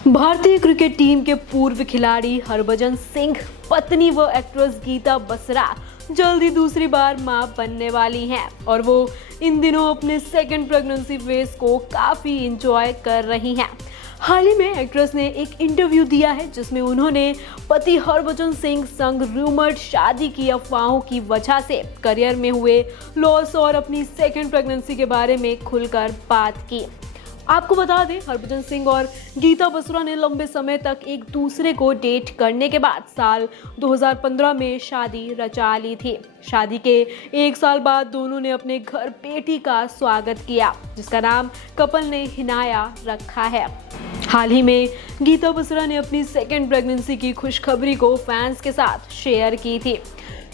भारतीय cricket team के पूर्व खिलाड़ी हरभजन सिंह पत्नी व एक्ट्रेस गीता बसरा जल्द ही दूसरी बार मां बनने वाली हैं और वो इन दिनों अपने सेकंड प्रेगनेंसी फेज को काफी एंजॉय कर रही हैं। हाल ही में एक्ट्रेस ने एक इंटरव्यू दिया है जिसमें उन्होंने पति हरभजन सिंह संग रूमर्ड शादी की अफवाहों की वजह से करियर में हुए लॉस और अपनी सेकंड प्रेगनेंसी के बारे में खुलकर बात की। आपको बता दें, हरभजन सिंह और गीता बसरा ने लंबे समय तक एक दूसरे को डेट करने के बाद साल 2015 में शादी रचा ली थी। शादी के एक साल बाद दोनों ने अपने घर बेटी का स्वागत किया जिसका नाम कपल ने हिनाया रखा है। हाल ही में गीता बसरा ने अपनी सेकेंड प्रेगनेंसी की खुशखबरी को फैंस के साथ शेयर की थी।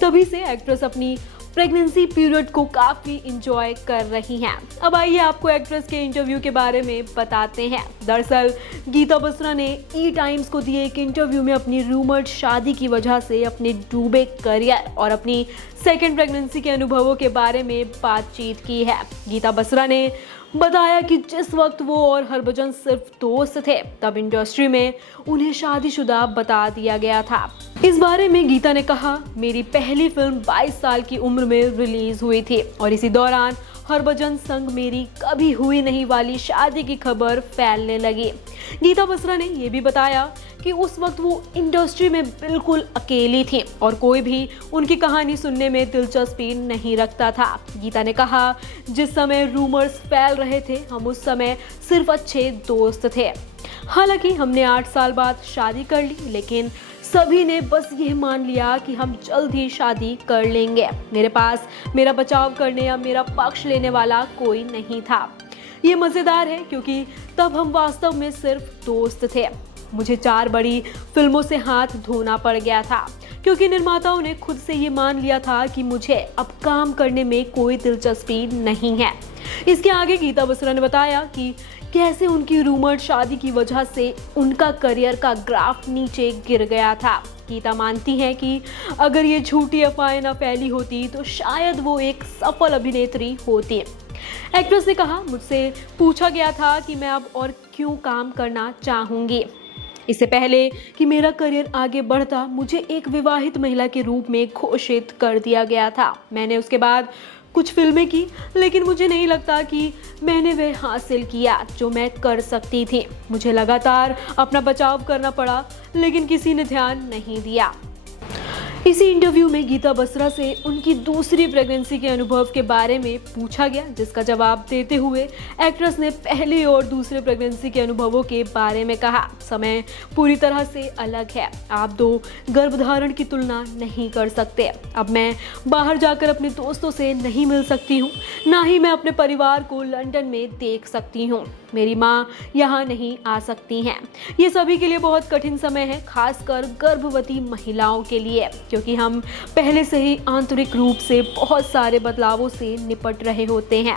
तभी से एक्ट्रेस अपनी प्रेगनेंसी पीरियड को काफी इंजॉय कर रही हैं। अब आइए आपको एक्ट्रेस के इंटरव्यू के बारे में बताते हैं। दरअसल गीता बसरा ने ई टाइम्स को दिए एक इंटरव्यू में अपनी रूमर्ड शादी की वजह से अपने डूबे करियर और अपनी सेकंड प्रेगनेंसी के अनुभवों के बारे में बातचीत की है। गीता बसरा ने बताया कि जिस वक्त वो और हरभजन सिर्फ दोस्त थे तब इंडस्ट्री में उन्हें शादीशुदा बता दिया गया था। इस बारे में गीता ने कहा, मेरी पहली फिल्म 22 साल की उम्र में रिलीज हुई थी और इसी दौरान हरभजन संग मेरी कभी हुई नहीं वाली शादी की खबर फैलने लगी। गीता बसरा ने यह भी बताया कि उस वक्त वो इंडस्ट्री में बिल्कुल अकेली थी और कोई भी उनकी कहानी सुनने में दिलचस्पी नहीं रखता था। गीता ने कहा, जिस समय रूमर्स फैल रहे थे हम उस समय सिर्फ अच्छे दोस्त थे। हालांकि हमने 8 साल बाद शादी कर ली, लेकिन सभी ने बस यह मान लिया कि हम जल्द ही शादी कर लेंगे। मेरे पास मेरा बचाव करने या मेरा पक्ष लेने वाला कोई नहीं था। ये मज़ेदार है क्योंकि तब हम वास्तव में सिर्फ दोस्त थे। मुझे 4 बड़ी फिल्मों से हाथ धोना पड़ गया था क्योंकि निर्माताओं ने खुद से ये मान लिया था कि मुझे अब काम करने में कोई दिलचस्पी नहीं है। इसके आगे गीता बसरा ने बताया कि कैसे उनकी रूमर्ड शादी की वजह से उनका करियर का ग्राफ नीचे गिर गया था। गीता मानती हैं कि अगर ये झूठी अफवाहें न फैली होती तो शायद वो एक सफल अभिनेत्री होती। एक्ट्रेस ने कहा, मुझसे पूछा गया था कि मैं अब और क्यों काम करना चाहूँगी। इससे पहले कि मेरा करियर आगे बढ़ता मुझे एक विवाहित महिला के रूप में घोषित कर दिया गया था। मैंने उसके बाद कुछ फिल्में की, लेकिन मुझे नहीं लगता कि मैंने वह हासिल किया जो मैं कर सकती थी। मुझे लगातार अपना बचाव करना पड़ा, लेकिन किसी ने ध्यान नहीं दिया। इसी इंटरव्यू में गीता बसरा से उनकी दूसरी प्रेगनेंसी के अनुभव के बारे में पूछा गया, जिसका जवाब देते हुए एक्ट्रेस ने पहली और दूसरे प्रेगनेंसी के अनुभवों के बारे में कहा, समय पूरी तरह से अलग है। आप 2 गर्भधारण की तुलना नहीं कर सकते। अब मैं बाहर जाकर अपने दोस्तों से नहीं मिल सकती हूँ, ना ही मैं अपने परिवार को लंदन में देख सकती हूँ। मेरी माँ यहाँ नहीं आ सकती हैं। ये सभी के लिए बहुत कठिन समय है, खासकर गर्भवती महिलाओं के लिए, क्योंकि हम पहले से ही आंतरिक रूप से बहुत सारे बदलावों से निपट रहे होते हैं।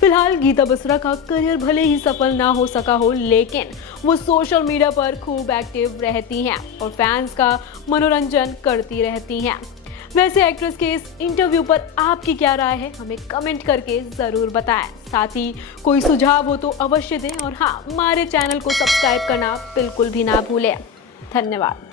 फिलहाल गीता बसरा का करियर भले ही सफल ना हो सका हो, लेकिन वो सोशल मीडिया पर खूब एक्टिव रहती हैं और फैंस का मनोरंजन करती रहती हैं। वैसे एक्ट्रेस के इस इंटरव्यू पर आपकी क्या राय है, हमें कमेंट करके ज़रूर बताएं। साथ ही कोई सुझाव हो तो अवश्य दें और हाँ, हमारे चैनल को सब्सक्राइब करना बिल्कुल भी ना भूलें। धन्यवाद।